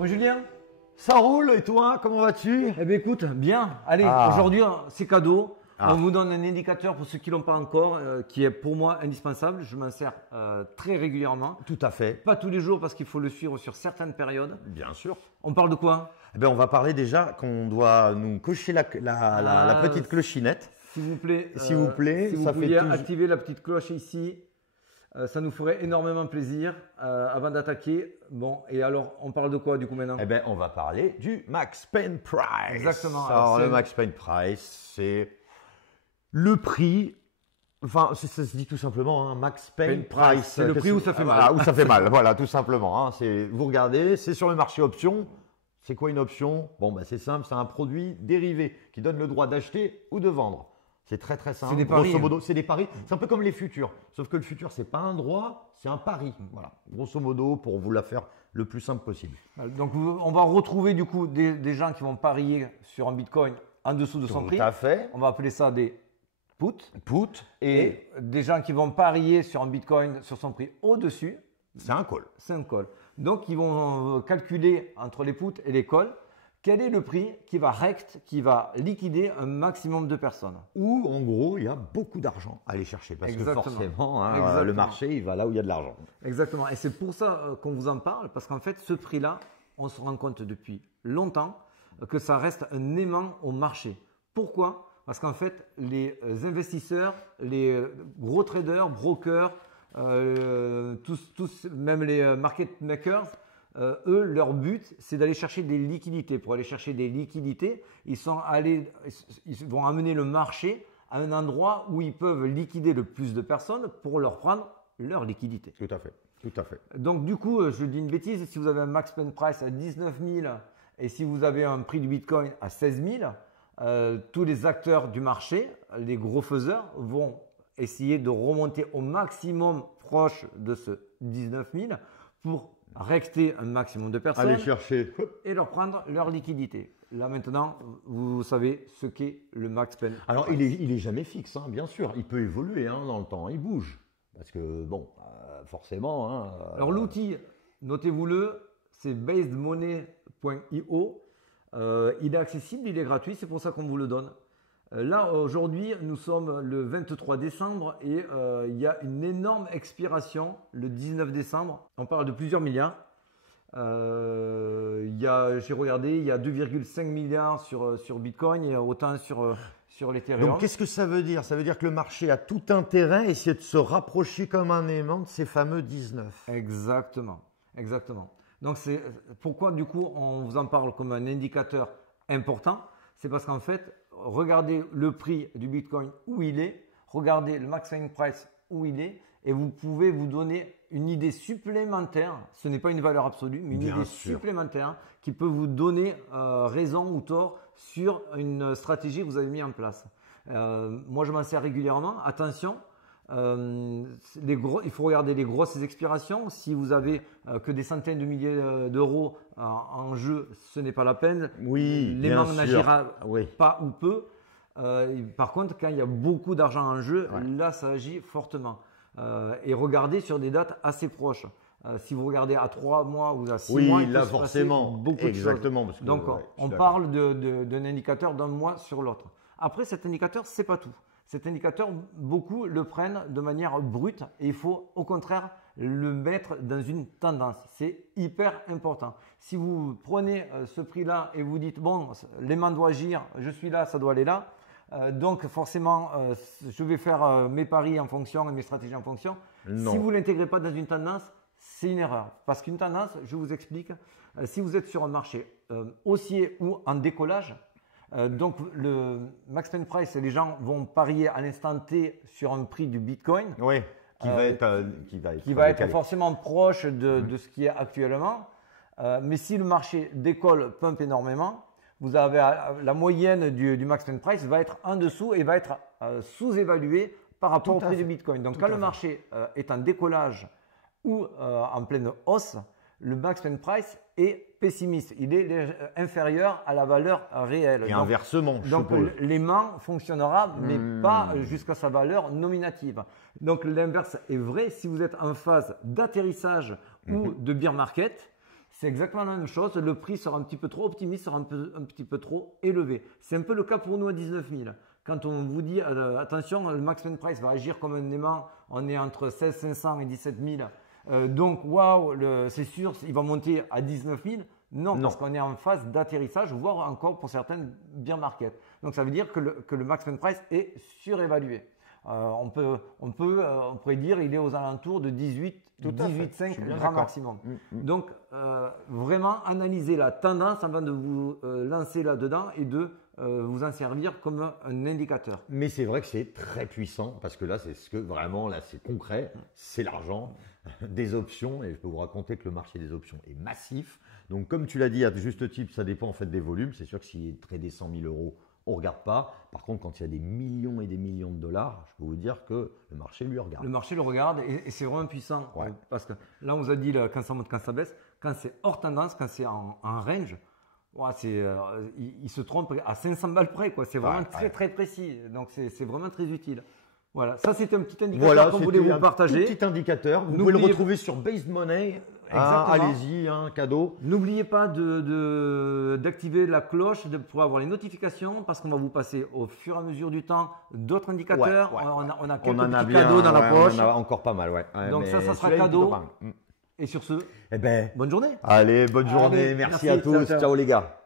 Bon Julien, Ça roule et toi, comment vas-tu? eh bien écoute, bien. Allez, aujourd'hui c'est cadeau. On vous donne un indicateur pour ceux qui l'ont pas encore, qui est pour moi indispensable. Je m'en sers très régulièrement. Tout à fait. Pas tous les jours parce qu'il faut le suivre sur certaines périodes. Bien sûr. On parle de quoi? Eh bien, on va parler déjà qu'on doit nous cocher la petite clochinette. S'il vous plaît. S'il vous plaît, si vous ça fait pouviez toujours- activer la petite cloche ici. Ça nous ferait énormément plaisir avant d'attaquer. Bon, et alors, on parle de quoi du coup maintenant? Eh bien, on va parler du Max Pain Price. Exactement. Alors, Alors, le Max Pain Price, c'est le prix. Enfin, ça se dit tout simplement, hein, Max Pain Price. C'est le prix où ça fait mal. Voilà, où ça fait mal. Voilà, tout simplement. Hein. Vous regardez, c'est sur le marché option. C'est quoi une option? Bon, bah, c'est simple, c'est un produit dérivé qui donne le droit d'acheter ou de vendre. C'est très très simple. C'est des paris. Grosso modo, c'est des paris. C'est un peu comme les futurs. Sauf que le futur, c'est pas un droit, c'est un pari. Voilà. Grosso modo, pour vous la faire le plus simple possible. Donc, on va retrouver du coup des gens qui vont parier sur un bitcoin en dessous de son prix. Tout à fait. On va appeler ça des puts. Put Et des gens qui vont parier sur un bitcoin sur son prix au-dessus. c'est un call. C'est un call. Donc, ils vont calculer entre les puts et les calls quel est le prix qui va liquider un maximum de personnes. Où, en gros, il y a beaucoup d'argent à aller chercher. Parce Exactement. que forcément, hein, Exactement. le marché, il va là où il y a de l'argent. Exactement. Et c'est pour ça qu'on vous en parle, parce qu'en fait, ce prix-là, on se rend compte depuis longtemps que ça reste un aimant au marché. Pourquoi? Parce qu'en fait, les investisseurs, les gros traders, brokers, tous, même les market makers, eux, leur but, c'est d'aller chercher des liquidités. Pour aller chercher des liquidités, ils vont amener le marché à un endroit où ils peuvent liquider le plus de personnes pour leur prendre leur liquidité. Tout à fait. Tout à fait. Donc du coup, je dis une bêtise, si vous avez un Max Pain Price à 19 000 et si vous avez un prix du Bitcoin à 16 000, tous les acteurs du marché, les gros faiseurs, vont essayer de remonter au maximum proche de ce 19 000 pour recter un maximum de personnes Allez chercher. et leur prendre leur liquidité. Là maintenant, vous savez ce qu'est le Max Pain. Alors, il est jamais fixe, hein, bien sûr. Il peut évoluer hein, dans le temps. Il bouge. Parce que, bon, forcément. Hein, Alors l'outil, notez-vous-le, c'est basedmoney.io. Il est accessible, il est gratuit, c'est pour ça qu'on vous le donne. Là, aujourd'hui, nous sommes le 23 décembre et il y a une énorme expiration le 19 décembre. On parle de plusieurs milliards. J'ai regardé, il y a 2,5 milliards sur Bitcoin et autant sur l'Ethereum. Donc, qu'est-ce que ça veut dire? Ça veut dire que le marché a tout intérêt à essayer de se rapprocher comme un aimant de ces fameux 19. Exactement, exactement. Donc c'est pourquoi du coup on vous en parle comme un indicateur important. C'est parce qu'en fait, regardez le prix du Bitcoin où il est, regardez le Max Pain Price où il est, et vous pouvez vous donner une idée supplémentaire. Ce n'est pas une valeur absolue, mais une Bien idée sûr. supplémentaire qui peut vous donner raison ou tort sur une stratégie que vous avez mis en place. Moi, je m'en sers régulièrement. Attention. Il faut regarder les grosses expirations. Si vous avez que des centaines de milliers d'euros en jeu, ce n'est pas la peine. Oui, L'aimant bien sûr. n'agira Oui. pas ou peu. Par contre, quand il y a beaucoup d'argent en jeu, là, ça agit fortement. Et regardez sur des dates assez proches. Si vous regardez à 3 mois ou à 6 Oui, mois, il là, peut se passer forcément. beaucoup Exactement, de parce choses. que, Donc, ouais, je suis on d'accord. parle d'un indicateur d'un mois sur l'autre. Après, cet indicateur, c'est pas tout. Cet indicateur, beaucoup le prennent de manière brute et il faut au contraire le mettre dans une tendance. C'est hyper important. Si vous prenez ce prix-là et vous dites, bon, l'aimant doit agir, je suis là, ça doit aller là. Donc forcément, je vais faire mes paris en fonction et mes stratégies en fonction. Non. Si vous ne l'intégrez pas dans une tendance, c'est une erreur. Parce qu'une tendance, je vous explique, si vous êtes sur un marché haussier ou en décollage, donc le Max Pain Price, les gens vont parier à l'instant T sur un prix du Bitcoin Oui, qui va être être forcément proche de ce qui est actuellement. Mais si le marché décolle, pump énormément, vous avez la moyenne du Max Pain Price va être en dessous et va être sous-évaluée par rapport au prix du Bitcoin. Donc quand le marché est en décollage ou en pleine hausse, le Max Pain Price est pessimiste. Il est inférieur à la valeur réelle. Et inversement, je suppose. L'aimant fonctionnera, mais pas jusqu'à sa valeur nominative. Donc l'inverse est vrai. Si vous êtes en phase d'atterrissage ou de bear market, c'est exactement la même chose. Le prix sera un petit peu trop optimiste, sera un petit peu trop élevé. C'est un peu le cas pour nous à 19 000. Quand on vous dit attention, le maximum price va agir comme un aimant, on est entre 16 500 et 17 000. Donc waouh, c'est sûr, il va monter à 19 000. Non, parce qu'on est en phase d'atterrissage, voire encore pour certaines bien market. Donc ça veut dire que le maximum price est surévalué. On pourrait dire il est aux alentours de 18,5 grand maximum. Donc vraiment analyser la tendance avant de vous lancer là-dedans et de vous en servir comme un indicateur. Mais c'est vrai que c'est très puissant parce que là, c'est ce que vraiment, là, c'est concret, c'est l'argent, des options. Et je peux vous raconter que le marché des options est massif. Donc, comme tu l'as dit à juste titre, ça dépend en fait des volumes. C'est sûr que s'il est tradé 100 000 euros, on ne regarde pas. Par contre, quand il y a des millions et des millions de dollars, je peux vous dire que le marché lui regarde. Le marché le regarde et c'est vraiment puissant. Ouais. Parce que là, on vous a dit quand ça monte, quand ça baisse. Quand c'est hors tendance, quand c'est en range, ouais, il se trompe à 500 balles près. C'est vraiment très précis. Donc, c'est vraiment très utile. Voilà, ça c'était un petit indicateur qu'on voulait vous partager. Petit indicateur, vous pouvez le retrouver sur Based Money. Allez-y, cadeau. N'oubliez pas d'activer la cloche pour avoir les notifications parce qu'on va vous passer au fur et à mesure du temps d'autres indicateurs. On a quelques petits cadeaux dans la poche. On en a encore pas mal, ouais. Donc ça sera cadeau. Et sur ce, bonne journée. Allez, bonne journée. Merci à tous. Ciao les gars.